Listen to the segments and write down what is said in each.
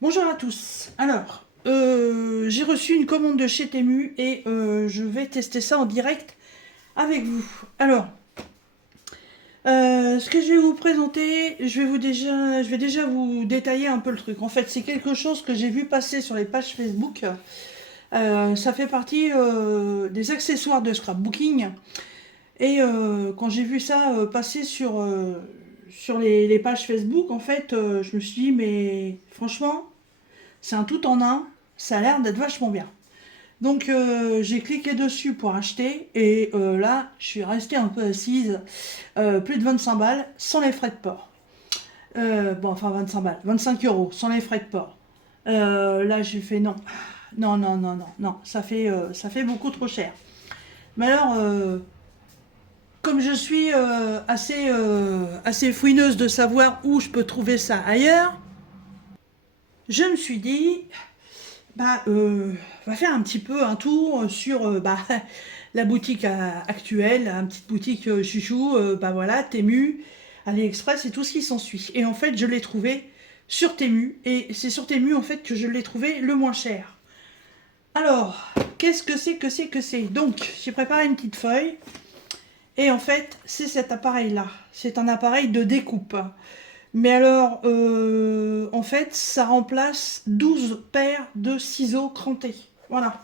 Bonjour à tous. Alors, j'ai reçu une commande de chez Temu et je vais tester ça en direct avec vous. Alors, ce que je vais vous présenter, je vais déjà vous détailler un peu le truc. En fait, c'est quelque chose que j'ai vu passer sur les pages Facebook. Ça fait partie des accessoires de scrapbooking. Et quand j'ai vu ça passer sur les pages Facebook, en fait, je me suis dit, mais franchement, c'est un tout en un, ça a l'air d'être vachement bien. Donc j'ai cliqué dessus pour acheter et là je suis restée un peu assise, plus de 25 balles sans les frais de port. Bon enfin 25 balles, 25 euros sans les frais de port. Là j'ai fait non, non, non, non, non, non, ça fait beaucoup trop cher. Mais alors, comme je suis assez fouineuse de savoir où je peux trouver ça ailleurs, je me suis dit, bah, on va faire un petit peu un tour sur la boutique actuelle, la petite boutique chouchou, bah voilà, Temu, AliExpress et tout ce qui s'ensuit. Et en fait, je l'ai trouvé sur Temu, et c'est sur Temu en fait que je l'ai trouvé le moins cher. Alors, qu'est-ce que c'est que c'est que c'est? Donc, j'ai préparé une petite feuille, et en fait, c'est cet appareil-là. C'est un appareil de découpe. Mais alors, en fait, ça remplace 12 paires de ciseaux crantés. Voilà.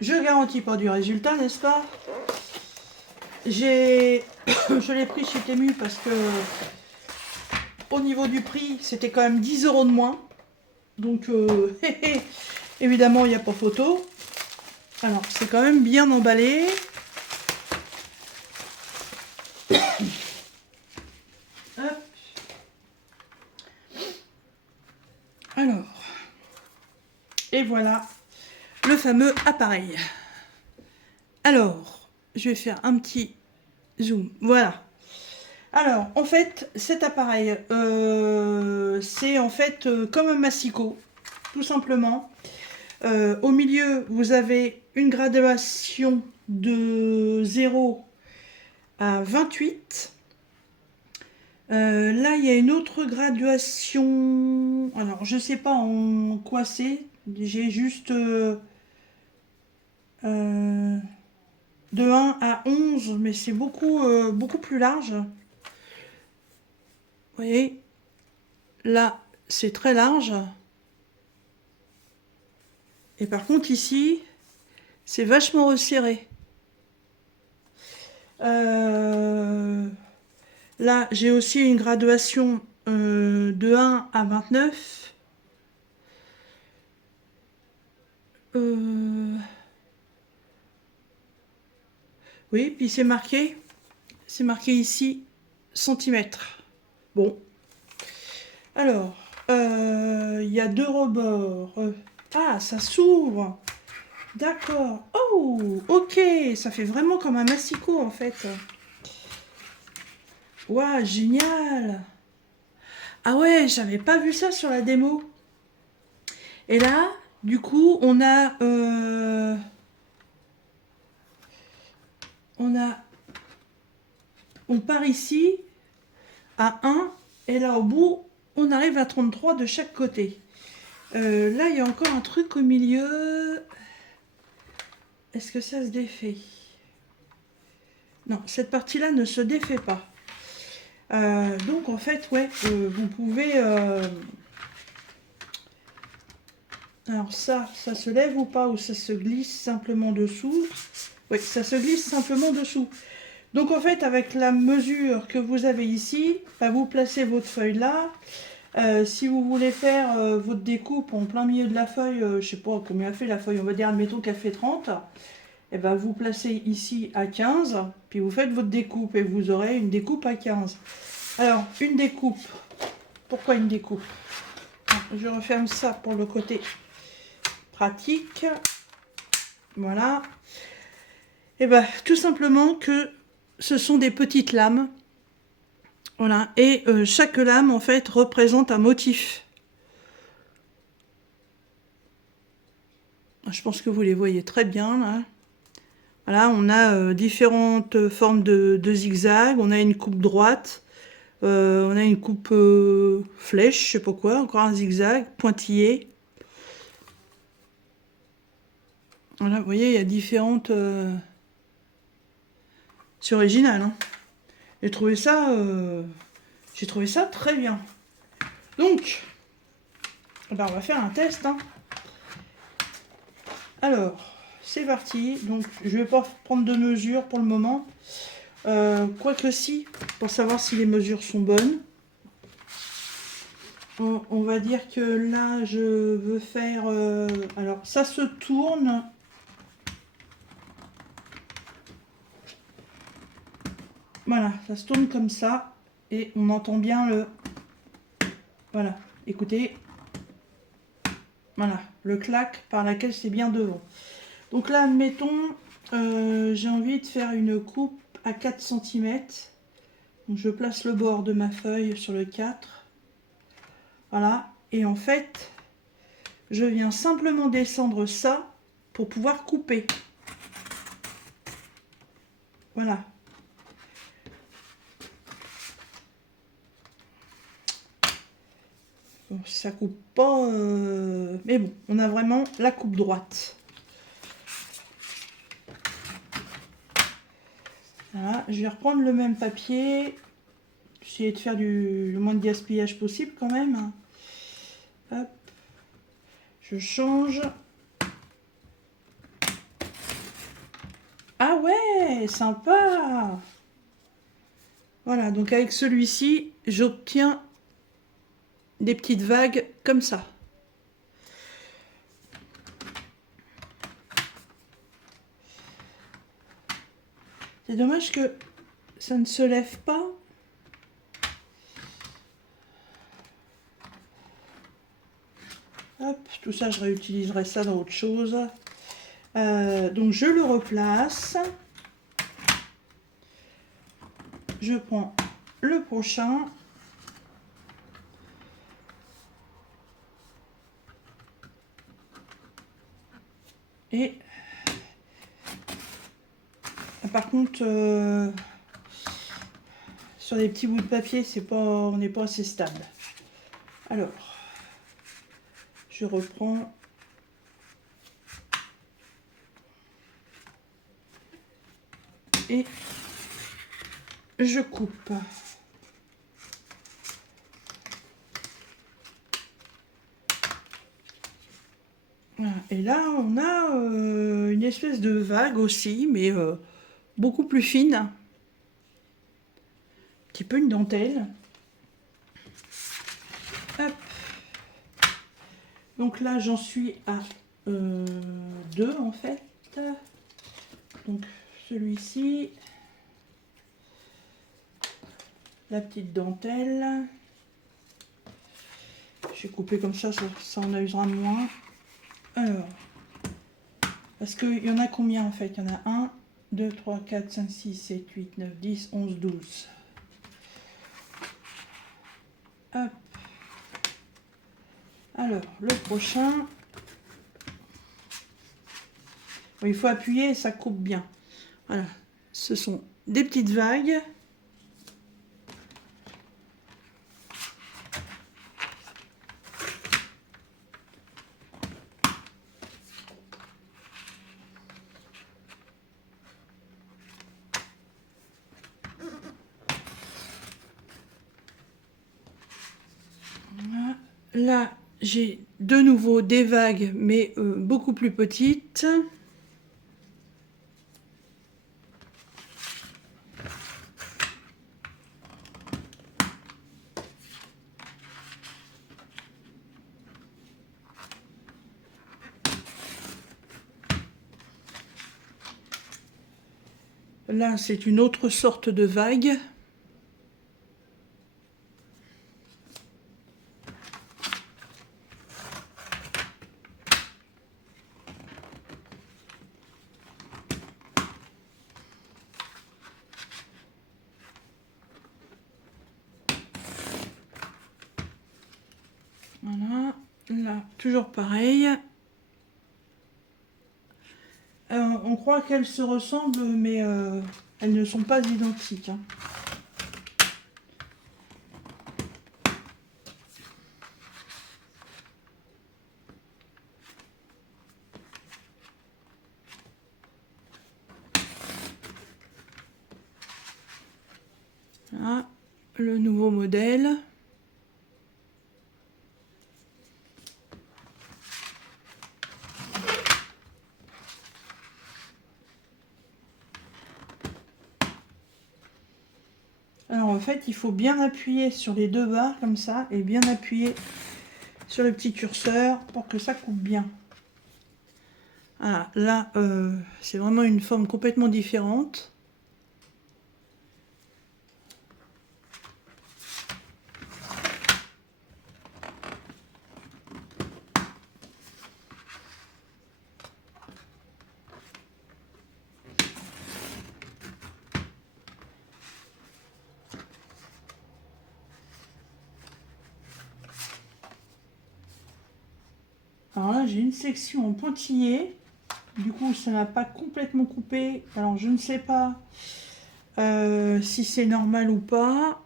Je garantis pas du résultat, n'est-ce pas? Je l'ai pris chez Temu parce que au niveau du prix, c'était quand même 10 euros de moins. Donc, évidemment, il n'y a pas photo. Alors, c'est quand même bien emballé. Hop. Alors, et voilà le fameux appareil. Alors, je vais faire un petit zoom. Voilà. Alors, en fait, cet appareil, c'est en fait comme un massicot, tout simplement. Au milieu, vous avez une graduation de 0 à 28. Là, il y a une autre graduation. Alors, je sais pas en quoi c'est. J'ai juste euh, de 1 à 11, mais c'est beaucoup plus large. Vous voyez, là, c'est très large. Et par contre, ici, c'est vachement resserré. Euh, Là, j'ai aussi une graduation de 1 à 29. Oui, puis c'est marqué ici, centimètres. Bon, alors, il y a deux rebords. Ah, ça s'ouvre. D'accord. Oh, ok, ça fait vraiment comme un massicot en fait. Waouh, génial. Ah ouais, j'avais pas vu ça sur la démo. Et là, du coup, on a, on part ici à 1 et là au bout, on arrive à 33 de chaque côté. Là, il y a encore un truc au milieu. Est-ce que ça se défait? Non, cette partie-là ne se défait pas. Donc en fait, ouais, vous pouvez... alors ça se lève ou pas? Ou ça se glisse simplement dessous? Oui, ça se glisse simplement dessous. Donc en fait, avec la mesure que vous avez ici, bah, vous placez votre feuille là. Si vous voulez faire votre découpe en plein milieu de la feuille, je sais pas combien elle fait la feuille, on va dire, admettons qu'elle fait 30, et ben vous placez ici à 15, puis vous faites votre découpe et vous aurez une découpe à 15. Alors, une découpe, pourquoi une découpe? Je referme ça pour le côté pratique. Voilà. Et ben tout simplement que ce sont des petites lames. Voilà. Et chaque lame en fait représente un motif. Je pense que vous les voyez très bien là. Voilà, on a différentes formes de zigzag. On a une coupe droite. On a une coupe flèche, je sais pas quoi, encore un zigzag, pointillé. Voilà, vous voyez, il y a différentes... C'est original, hein. J'ai trouvé ça très bien. Donc, ben on va faire un test, hein. Alors, c'est parti. Donc, je vais pas prendre de mesures pour le moment. Quoique si, pour savoir si les mesures sont bonnes. On va dire que là, je veux faire... alors, ça se tourne. Voilà, ça se tourne comme ça. Et on entend bien le... Voilà, écoutez. Voilà, le clac par laquelle c'est bien devant. Donc là, admettons, j'ai envie de faire une coupe à 4 cm. Donc je place le bord de ma feuille sur le 4. Voilà, et en fait, je viens simplement descendre ça pour pouvoir couper. Voilà. Bon, ça coupe pas, mais bon, on a vraiment la coupe droite. Voilà, je vais reprendre le même papier. Essayer de faire le moins de gaspillage possible quand même. Hop. Je change. Ah ouais, sympa. Voilà, donc avec celui-ci, j'obtiens des petites vagues comme ça. C'est dommage que ça ne se lève pas. Hop, tout ça, je réutiliserai ça dans autre chose. Donc je le replace. Je prends le prochain. Et par contre, sur les petits bouts de papier, on n'est pas assez stable. Alors, je reprends. Et je coupe. Voilà. Et là, on a une espèce de vague aussi, mais beaucoup plus fine. Un petit peu une dentelle. Hop. Donc là, j'en suis à 2 en fait. Donc celui-ci. La petite dentelle. Je vais couper comme ça, ça en usera moins. Alors, parce qu'il y en a combien en fait? Il y en a 1, 2, 3, 4, 5, 6, 7, 8, 9, 10, 11, 12. Hop. Alors, le prochain. Bon, il faut appuyer et ça coupe bien. Voilà. Ce sont des petites vagues. Là, j'ai de nouveau des vagues, mais beaucoup plus petites. Là, c'est une autre sorte de vague. Voilà, là, toujours pareil. On croit qu'elles se ressemblent, mais elles ne sont pas identiques, hein. le nouveau modèle. Alors en fait, il faut bien appuyer sur les deux barres comme ça et bien appuyer sur le petit curseur pour que ça coupe bien. Voilà, là, c'est vraiment une forme complètement différente. Alors là, j'ai une section en pointillé. Du coup, ça n'a pas complètement coupé. Alors, je ne sais pas si c'est normal ou pas.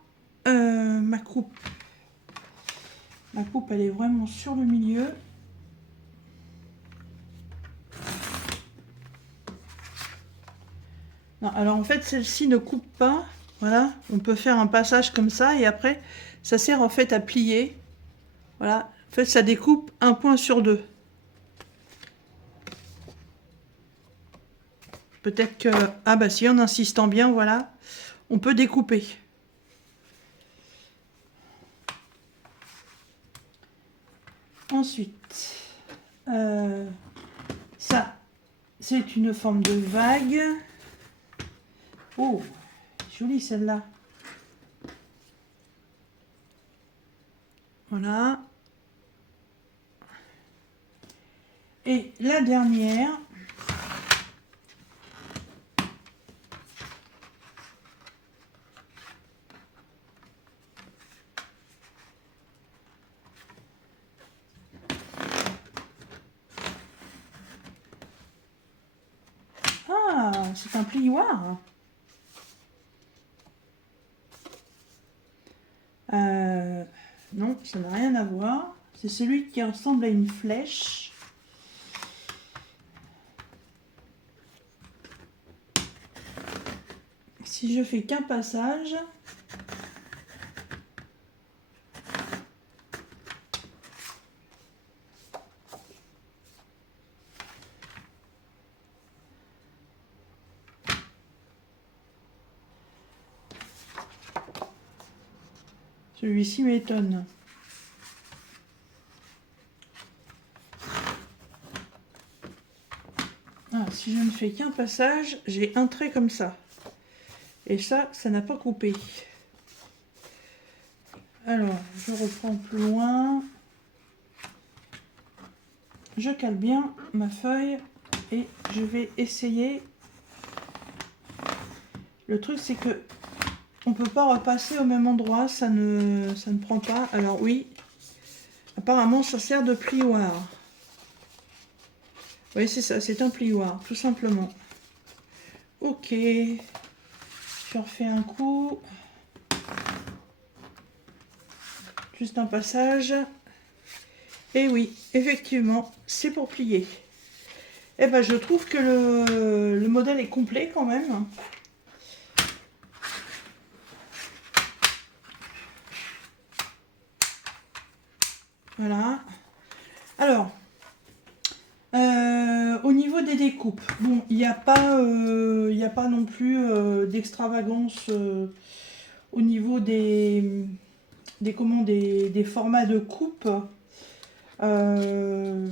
Ma coupe, elle est vraiment sur le milieu. Non, alors en fait, celle-ci ne coupe pas. Voilà, on peut faire un passage comme ça et après, ça sert en fait à plier. Voilà, en fait, ça découpe un point sur deux. Peut-être que... Ah bah si, en insistant bien, voilà, on peut découper. Ensuite, ça, c'est une forme de vague. Oh, jolie celle-là. Voilà. Et la dernière. Ah, c'est un plioir. Non, ça n'a rien à voir. C'est celui qui ressemble à une flèche. Si je fais qu'un passage, celui-ci m'étonne. Ah, si je ne fais qu'un passage, j'ai un trait comme ça. Et ça n'a pas coupé. Alors, je reprends plus loin. Je cale bien ma feuille et je vais essayer. Le truc, c'est que on peut pas repasser au même endroit, ça ne prend pas. Alors oui, apparemment ça sert de plioir. Oui, c'est ça, c'est un plioir, tout simplement. Ok, je refais un coup. Juste un passage. Et oui, effectivement, c'est pour plier. Eh ben, je trouve que le modèle est complet quand même. Voilà. Alors, au niveau des découpes, bon, il n'y a pas non plus d'extravagance au niveau des formats de coupe. Je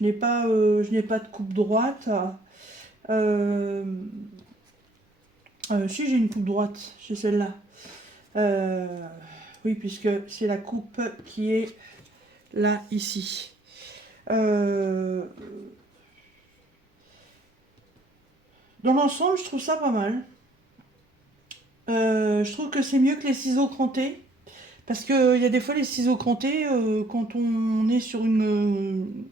n'ai pas de coupe droite. Si, j'ai une coupe droite, c'est celle-là. Oui, puisque c'est la coupe qui est là, ici. Dans l'ensemble, je trouve ça pas mal. Je trouve que c'est mieux que les ciseaux crantés. Parce qu'il y a des fois les ciseaux crantés, quand on est sur une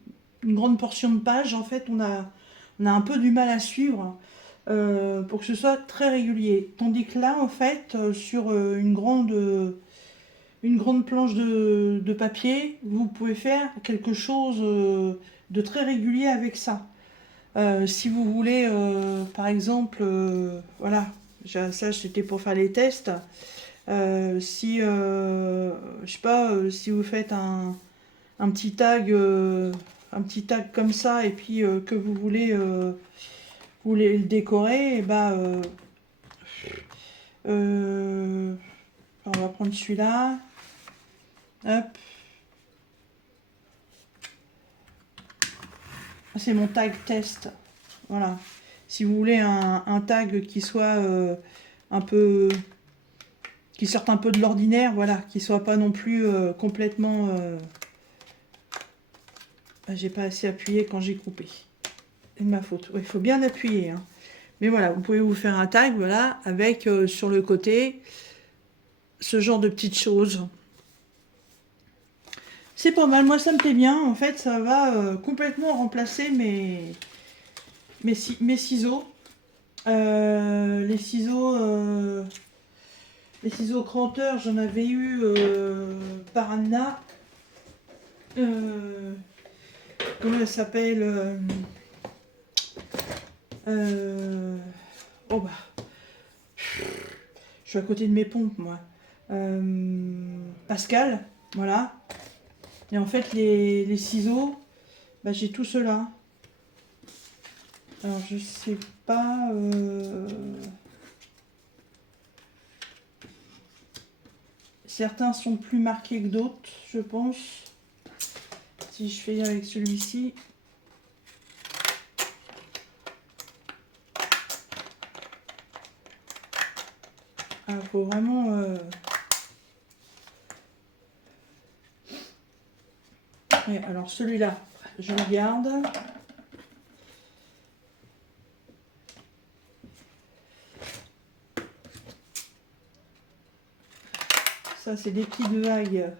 grande portion de page, en fait, on a un peu du mal à suivre pour que ce soit très régulier. Tandis que là, en fait, sur une grande planche de papier, vous pouvez faire quelque chose de très régulier avec ça. Si vous voulez, par exemple, voilà, ça c'était pour faire les tests. Si, je sais pas, si vous faites un petit tag, comme ça, et puis que vous voulez le décorer, et bah, on va prendre celui-là. Hop. C'est mon tag test. Voilà. Si vous voulez un tag qui soit un peu, qui sorte un peu de l'ordinaire, voilà, qui soit pas non plus complètement. J'ai pas assez appuyé quand j'ai coupé. C'est de ma faute. Il faut bien appuyer, hein. Mais voilà, vous pouvez vous faire un tag, voilà, avec sur le côté ce genre de petites choses. C'est pas mal, moi ça me plaît bien. En fait, ça va complètement remplacer mes ciseaux. Les ciseaux cranteurs, j'en avais eu par Anna. Comment elle s'appelle oh bah, je suis à côté de mes pompes, moi. Pascal, voilà. Et en fait, les ciseaux, bah, j'ai tout cela. Alors, je sais pas. Certains sont plus marqués que d'autres, je pense. Si je fais avec celui-ci. Il faut vraiment... Ouais, alors celui-là, je le garde. Ça, c'est des petites vagues.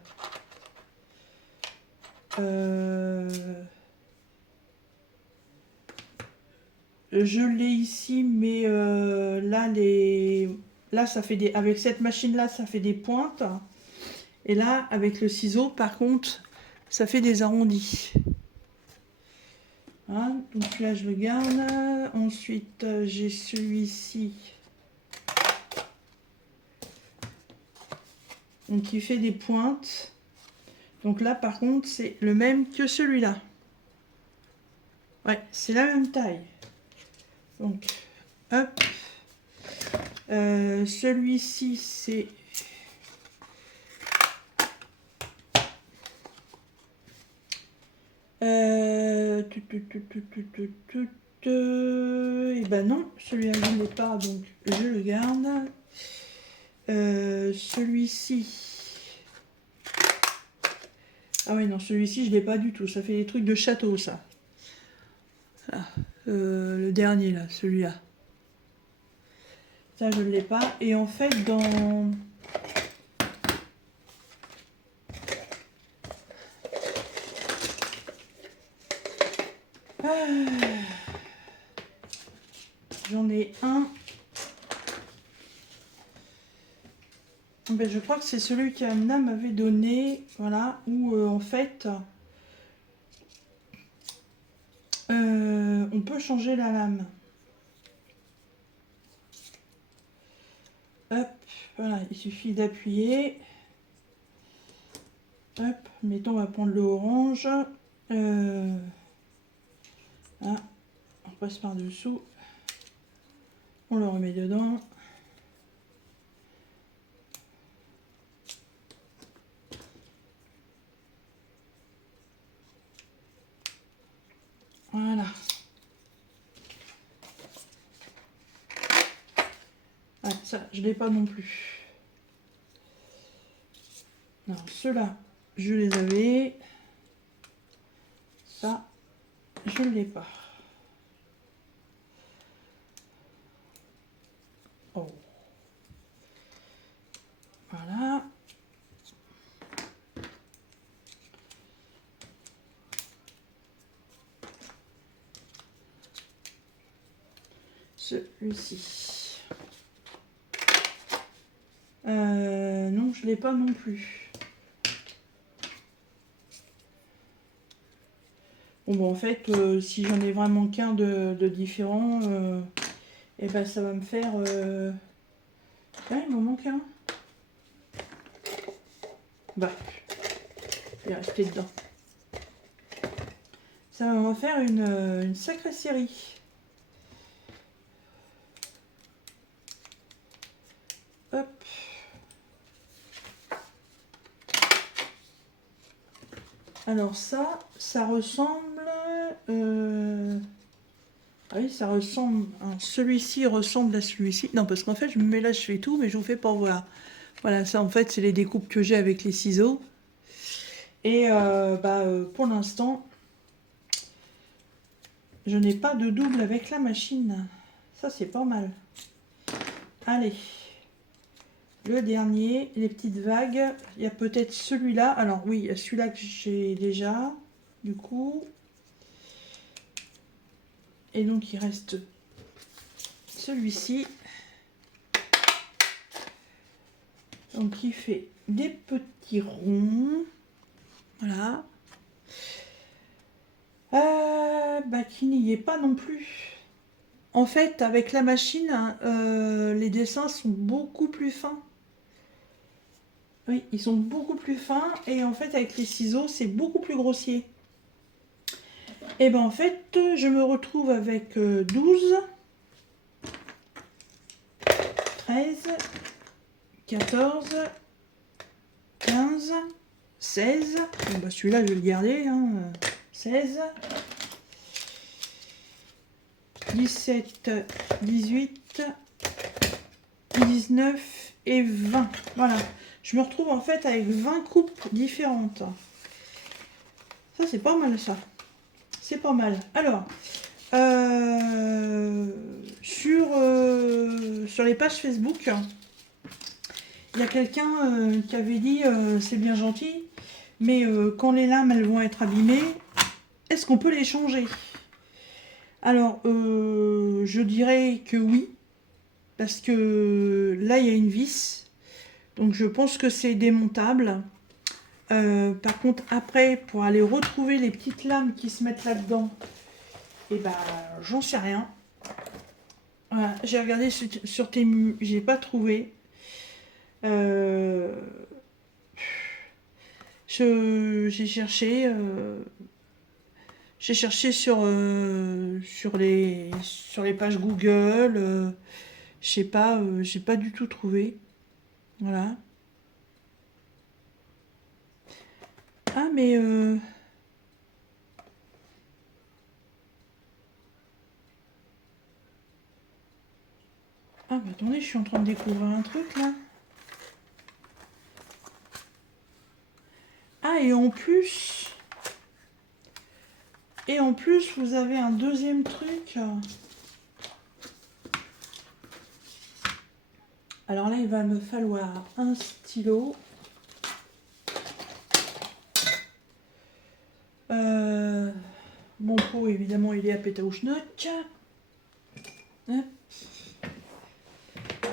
Je l'ai ici, mais là, ça fait des... Avec cette machine-là, ça fait des pointes. Et là, avec le ciseau, par contre, ça fait des arrondis. Voilà, donc là, je le garde. Ensuite, j'ai celui-ci. Donc, il fait des pointes. Donc là, par contre, c'est le même que celui-là. Ouais, c'est la même taille. Donc, hop. Celui-ci, c'est... Et ben non, celui-là, je ne l'ai pas, donc je le garde. Celui-ci... Ah oui, non, celui-ci, je ne l'ai pas du tout. Ça fait des trucs de château, ça. Ah, le dernier, là, celui-là. Ça, je ne l'ai pas. Et en fait, dans... J'en ai un. Ben, je crois que c'est celui qu'Anna m'avait donné. Voilà, où en fait... on peut changer la lame. Hop, voilà, il suffit d'appuyer. Hop, mettons, on va prendre le orange. Là, on passe par dessous. On le remet dedans. Voilà. Ah, ça, je ne l'ai pas non plus. Alors, ceux-là, je les avais. Ça, je ne l'ai pas. Oh. Voilà. Celui-ci. Non, je ne l'ai pas non plus. Bon, en fait, si j'en ai vraiment qu'un de différent, et ben ça va me faire... Ah, il m'en manque un. Bah, il est resté dedans. Ça va me faire une sacrée série. Hop. Alors ça ressemble... Ah oui, ça ressemble... Celui-ci ressemble à celui-ci. Non, parce qu'en fait, je me mélange, je fais tout, mais je vous fais pour voir. Voilà, ça en fait, c'est les découpes que j'ai avec les ciseaux. Et pour l'instant, je n'ai pas de double avec la machine. Ça, c'est pas mal. Allez. Le dernier, les petites vagues. Il y a peut-être celui-là. Alors oui, il y a celui-là que j'ai déjà. Du coup. Et donc, il reste celui-ci. Donc, il fait des petits ronds. Voilà. Qui n'y est pas non plus. En fait, avec la machine, les dessins sont beaucoup plus fins. Oui, ils sont beaucoup plus fins. Et en fait, avec les ciseaux, c'est beaucoup plus grossier. Et ben en fait, je me retrouve avec 12, 13, 14, 15, 16. Bon, bah celui-là, je vais le garder. 16, 17, 18, 19 et 20. Voilà. Je me retrouve en fait avec 20 coupes différentes. Ça, c'est pas mal, ça. C'est pas mal. Alors, sur les pages Facebook, il y a quelqu'un qui avait dit c'est bien gentil, mais quand les lames elles vont être abîmées, est-ce qu'on peut les changer? Alors, je dirais que oui, parce que là il y a une vis, donc je pense que c'est démontable. Par contre, après, pour aller retrouver les petites lames qui se mettent là-dedans, et ben, j'en sais rien. Voilà, j'ai regardé sur Temu, j'ai pas trouvé. J'ai cherché sur les pages Google. Je sais pas, j'ai pas du tout trouvé. Voilà. Ah mais ah bah attendez, je suis en train de découvrir un truc là. Ah et en plus vous avez un deuxième truc. Alors là il va me falloir un stylo. Mon pot évidemment il est à Pétaouchnok. Ah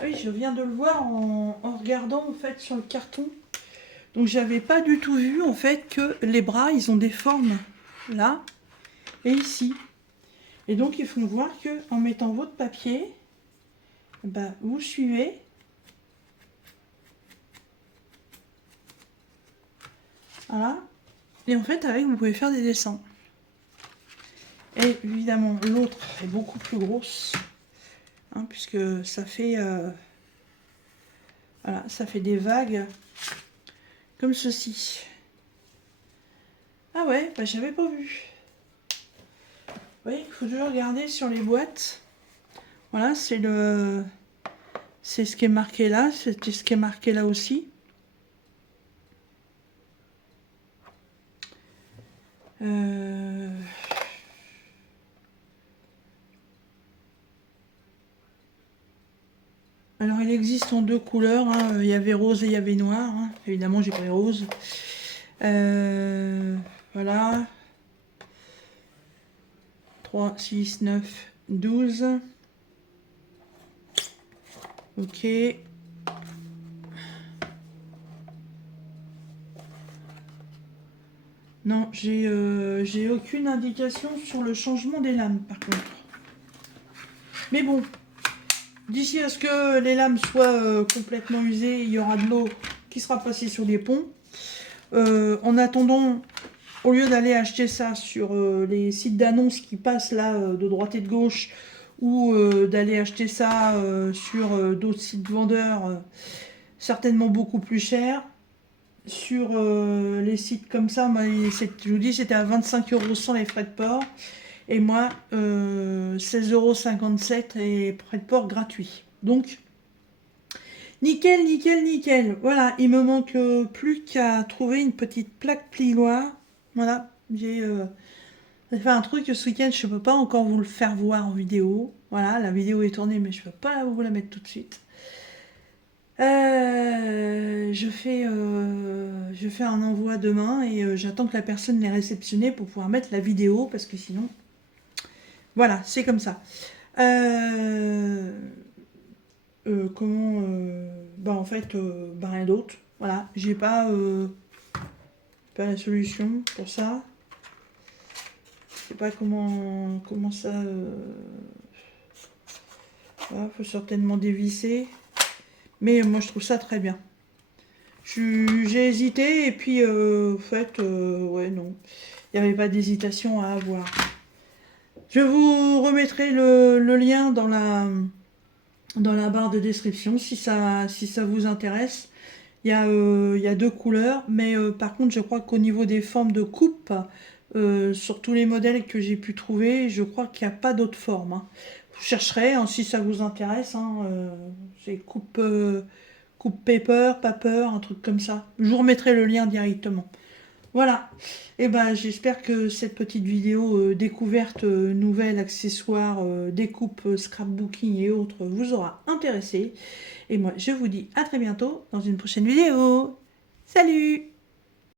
oui, je viens de le voir en regardant en fait sur le carton. Donc j'avais pas du tout vu en fait que les bras ils ont des formes là et ici. Et donc il faut voir que en mettant votre papier, bah, vous suivez. Voilà. Et en fait avec vous pouvez faire des dessins. Et évidemment l'autre est beaucoup plus grosse. Puisque ça fait voilà, ça fait des vagues comme ceci. Ah ouais, bah j'avais pas vu. Vous voyez, il faut toujours regarder sur les boîtes. Voilà, c'est ce qui est marqué là, c'est ce qui est marqué là aussi. Alors il existe en deux couleurs, il y avait rose et il y avait noir. Évidemment j'ai pris rose. Voilà. 3, 6, 9, 12. Ok. Non, j'ai aucune indication sur le changement des lames par contre. Mais bon, d'ici à ce que les lames soient complètement usées, il y aura de l'eau qui sera passée sur les ponts. En attendant, au lieu d'aller acheter ça sur les sites d'annonces qui passent là de droite et de gauche, ou d'aller acheter ça sur d'autres sites vendeurs, certainement beaucoup plus cher. Sur les sites comme ça, moi, je vous dis, c'était à 25 € sans les frais de port. Et moi, 16,57 € et frais de port gratuit. Donc, nickel, nickel, nickel. Voilà, il me manque plus qu'à trouver une petite plaque plioire. Voilà, j'ai fait un truc ce week-end, je ne peux pas encore vous le faire voir en vidéo. Voilà, la vidéo est tournée, mais je ne peux pas vous la mettre tout de suite. Je fais un envoi demain et j'attends que la personne l'ait réceptionné pour pouvoir mettre la vidéo parce que sinon, voilà, c'est comme ça. Comment bah en fait, bah rien d'autre. Voilà, j'ai pas la solution pour ça. Je sais pas comment ça. Voilà, faut certainement dévisser. Mais moi je trouve ça très bien. J'ai hésité et puis en fait, ouais, non. Il n'y avait pas d'hésitation à avoir. Je vous remettrai le lien dans la barre de description si ça vous intéresse. Il y a deux couleurs, mais par contre, je crois qu'au niveau des formes de coupe, sur tous les modèles que j'ai pu trouver, je crois qu'il n'y a pas d'autres formes. Hein. Vous chercherez hein, si ça vous intéresse. Hein, c'est coupe paper, un truc comme ça. Je vous remettrai le lien directement. Voilà. Et ben j'espère que cette petite vidéo découverte, nouvelle, accessoire, découpe, scrapbooking et autres vous aura intéressé. Et moi je vous dis à très bientôt dans une prochaine vidéo. Salut!